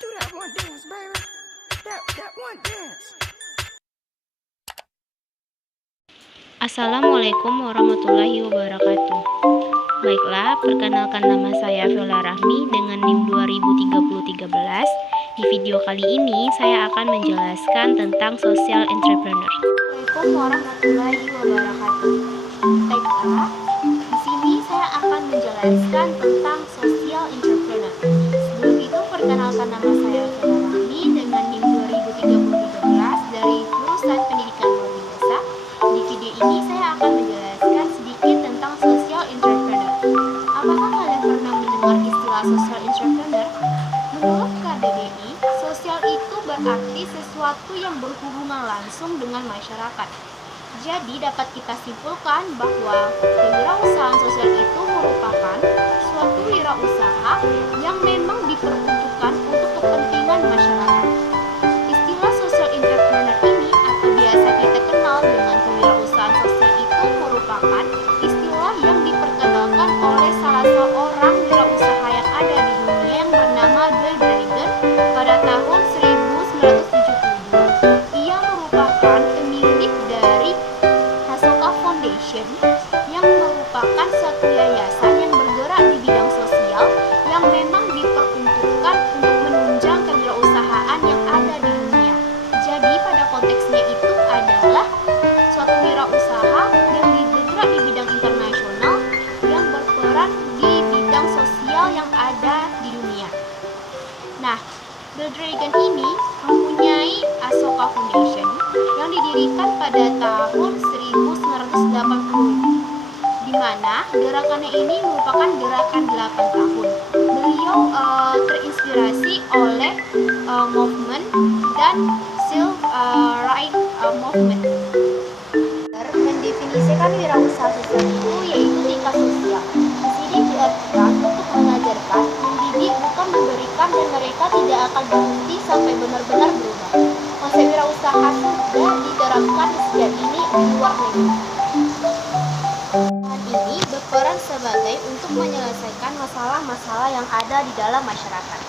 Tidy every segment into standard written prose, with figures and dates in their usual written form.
Do that one dance, baby. That one dance. Assalamualaikum warahmatullahi wabarakatuh. Baiklah, perkenalkan nama saya Viola Rahmi dengan NIM 203013. Di video kali ini saya akan menjelaskan tentang social entrepreneur. Assalamualaikum warahmatullahi wabarakatuh. Baiklah, di sini saya akan menjelaskan tentang social entrepreneur. Sebelum itu, perkenalkan nama saya Viola Rahmi dengan NIM 203013 dari jurusan Pendidikan Luar Biasa. Di video ini saya akan menjelaskan sedikit tentang social entrepreneur. Apakah kalian pernah mendengar istilah social entrepreneur? Menurut KBBI, sosial itu berarti sesuatu yang berhubungan langsung dengan masyarakat. Jadi dapat kita simpulkan bahwa kewirausahaan sosial itu merupakan suatu wirausaha yang memang diperuntukkan untuk kepentingan masyarakat. Istilah social entrepreneur ini atau biasa kita kenal dengan kewirausahaan sosial itu merupakan istilah yang diperkenalkan oleh salah seorang wirausaha yang ada di dunia yang bernama Bill Dragon pada tahun 1972. Ia merupakan pemilik dari Asoka Foundation yang merupakan suatu yayasan yang bergerak di bidang sosial yang memang diperuntukkan untuk menunjang kewirausahaan yang ada di dunia. Jadi pada konteksnya itu adalah suatu wirausaha yang bergerak di bidang internasional yang berperan di bidang sosial yang ada di dunia. Nah, Bill Dragon ini mempunyai Asoka Foundation yang didirikan pada tahun 1980, di mana gerakannya ini merupakan gerakan 8 tahun. Beliau terinspirasi oleh movement dan civil right movement. Mendefinisikan wirausaha sosial itu yaitu tingkat sosial. Di sini diartikan untuk mengajarkan, mendidik, bukan memberikan, dan mereka tidak akan berhenti sampai benar-benar berubah. Konsep wirausaha sudah diterapkan sejak ini di luar negeri. Ini berperan sebagai untuk menyelesaikan masalah-masalah yang ada di dalam masyarakat.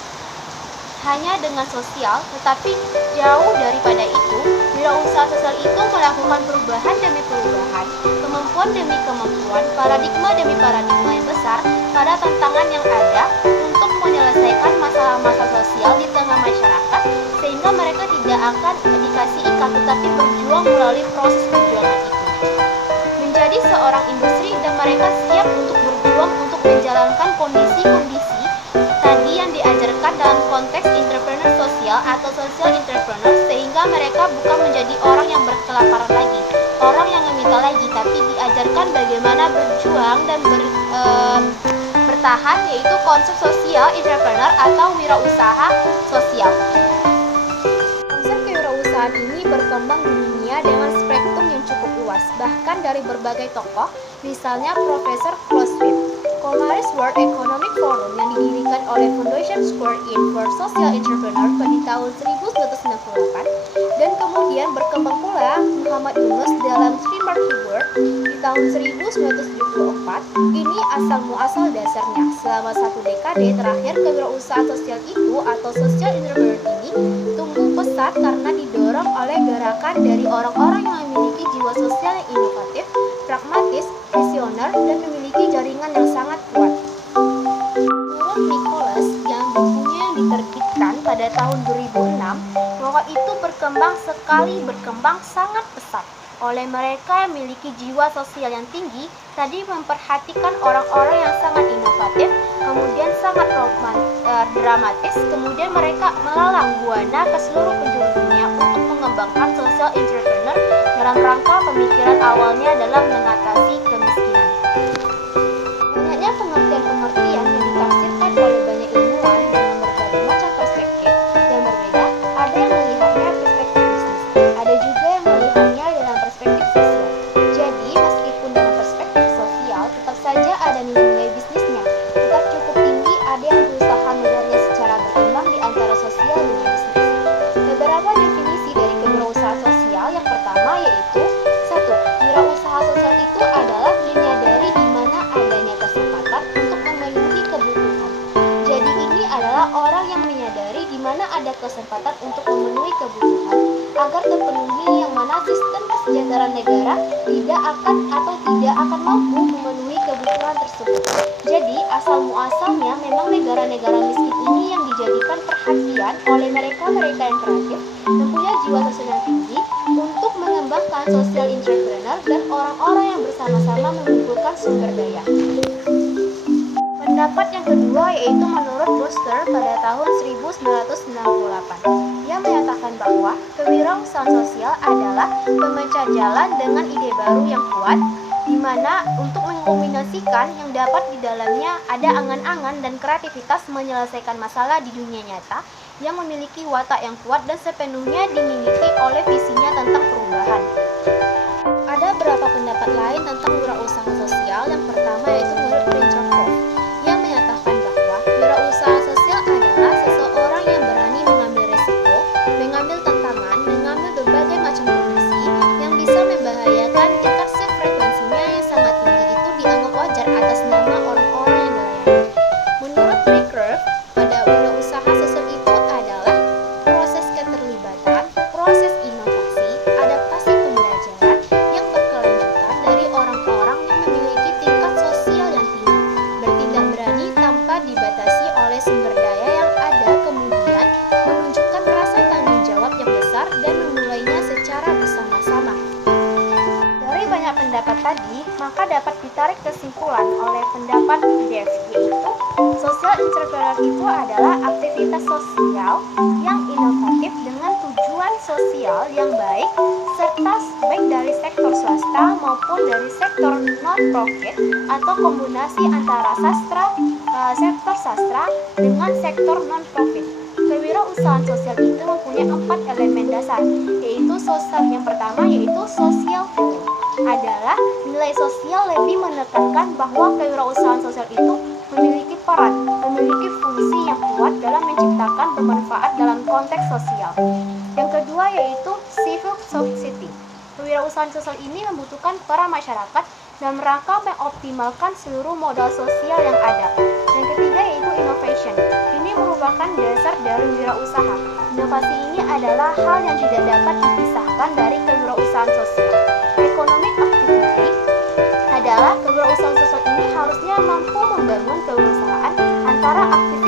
Hanya dengan sosial, tetapi jauh daripada itu, wirausaha sosial itu melakukan perubahan demi perubahan, kemampuan demi kemampuan, paradigma demi paradigma yang besar pada tantangan yang ada untuk menyelesaikan masalah-masalah sosial di tengah masyarakat, sehingga mereka tidak akan dikasih ikat, tetapi berjuang melalui proses perjuangan itu. Menjadi seorang industri dan mereka siap untuk berjuang untuk menjalankan kondisi-kondisi tadi yang diajarkan dalam konteks entrepreneur sosial atau social entrepreneur, sehingga mereka bukan menjadi orang yang berkelaparan lagi, orang yang meminta lagi, tapi diajarkan bagaimana berjuang dan bertahan, yaitu konsep social entrepreneur atau wirausaha sosial. Konsep kewirausahaan ini berkembang di dunia dengan spektrum yang cukup luas, bahkan dari berbagai tokoh, misalnya Profesor Klaus Schwab. Comaris World Economic Forum yang didirikan oleh Foundation Square In for Social Entrepreneur pada tahun 1998, dan kemudian berkembang pula Muhammad Yunus dalam Three Market World di tahun 1974. Ini asal muasal dasarnya. Selama 1 dekade terakhir, kewirausahaan sosial itu atau social entrepreneur ini tumbuh pesat karena didorong oleh gerakan dari orang-orang yang memiliki jiwa sosial yang inovatif, pragmatis, visioner, dan memiliki jaringan yang sangat kuat. Menurut Nicholas, yang bukunya yang diterbitkan pada tahun 2006, bahwa itu berkembang sangat pesat oleh mereka yang memiliki jiwa sosial yang tinggi, tadi memperhatikan orang-orang yang sangat inovatif, kemudian sangat dramatis, kemudian mereka melalang buana ke seluruh penjuru dunia untuk mengembangkan social entrepreneur dalam rangka pemikiran awalnya dalam mengatasi kemiskinan. Banyaknya pengertian-pengertian yang ditafsirkan oleh banyak ilmuwan dengan berbagai macam perspektif yang berbeda. Ada yang melihatnya perspektif bisnis, ada juga yang melihatnya dalam perspektif sosial. Jadi, meskipun dalam perspektif sosial, tetap saja ada nilai bisnisnya, tetap cukup tinggi. Ada yang berusaha melihatnya secara berimbang di antara sosial dan bisnis. Beberapa definisi dari kewirausahaan sosial yang pertama yaitu 1. Wirausaha sosial itu adalah sosial yang menyadari di mana ada kesempatan untuk memenuhi kebutuhan agar terpenuhi, yang mana sistem kesejahteraan negara tidak akan mampu memenuhi kebutuhan tersebut. Jadi asal muasalnya memang negara-negara miskin ini yang dijadikan perhatian oleh mereka-mereka yang kreatif dan punya jiwa sosial yang tinggi untuk mengembangkan social entrepreneur dan orang-orang yang bersama-sama mengumpulkan sumber daya. Pendapat yang kedua yaitu menurut Brewster pada tahun 1998. Ia menyatakan bahwa kewirausahaan sosial adalah pemecah jalan dengan ide baru yang kuat, di mana untuk mengkombinasikan yang dapat di dalamnya ada angan-angan dan kreativitas menyelesaikan masalah di dunia nyata, yang memiliki watak yang kuat dan sepenuhnya dimiliki oleh visinya tentang perubahan. Ada beberapa pendapat lain tentang wirausaha sosial. Yang pertama yaitu menurut Princharkov. Ia menyatakan bahwa wirausaha sosial adalah seseorang yang berani mengambil resiko, mengambil tantangan, mengambil berbagai macam kondisi yang bisa membahayakan. Tingkat frekuensinya yang sangat tinggi itu dianggap wajar atas nama orang-orang yang dilayani. Menurut Breker, pada wirausaha sosial itu adalah proses keterlibatan, proses inovasi, adaptasi pembelajaran yang berkelanjutan dari orang-orang yang memiliki tingkat sosial yang tinggi, bertindak berani tanpa dibatasi oleh sumber daya yang ada, kemudian menunjukkan rasa tanggung jawab yang besar dan memulainya secara bersama-sama. Dari banyak pendapat tadi, maka dapat ditarik kesimpulan oleh pendapat Dev, yaitu social entrepreneur itu adalah aktivitas sosial yang inovatif dengan tujuan sosial yang baik, serta baik dari sektor swasta maupun dari sektor non-profit atau kombinasi antara sektor sastra dengan sektor non-profit. Kewirausahaan sosial itu mempunyai 4 elemen dasar, yaitu sosial. Yang pertama yaitu social value, adalah nilai sosial lebih menekankan bahwa kewirausahaan sosial itu memiliki peran, memiliki fungsi yang kuat dalam menciptakan bermanfaat dalam konteks sosial. Yang kedua yaitu civil society. Kewirausahaan sosial ini membutuhkan peran masyarakat dalam rangka mengoptimalkan seluruh modal sosial yang ada. Yang ketiga yaitu innovation. Ini merupakan dasar dari wirausaha. Inovasi ini adalah hal yang tidak dapat dipisahkan dari kewirausahaan sosial. Economic activity adalah kewirausahaan sosial ini harusnya mampu membangun kewirausahaan antara aktivitas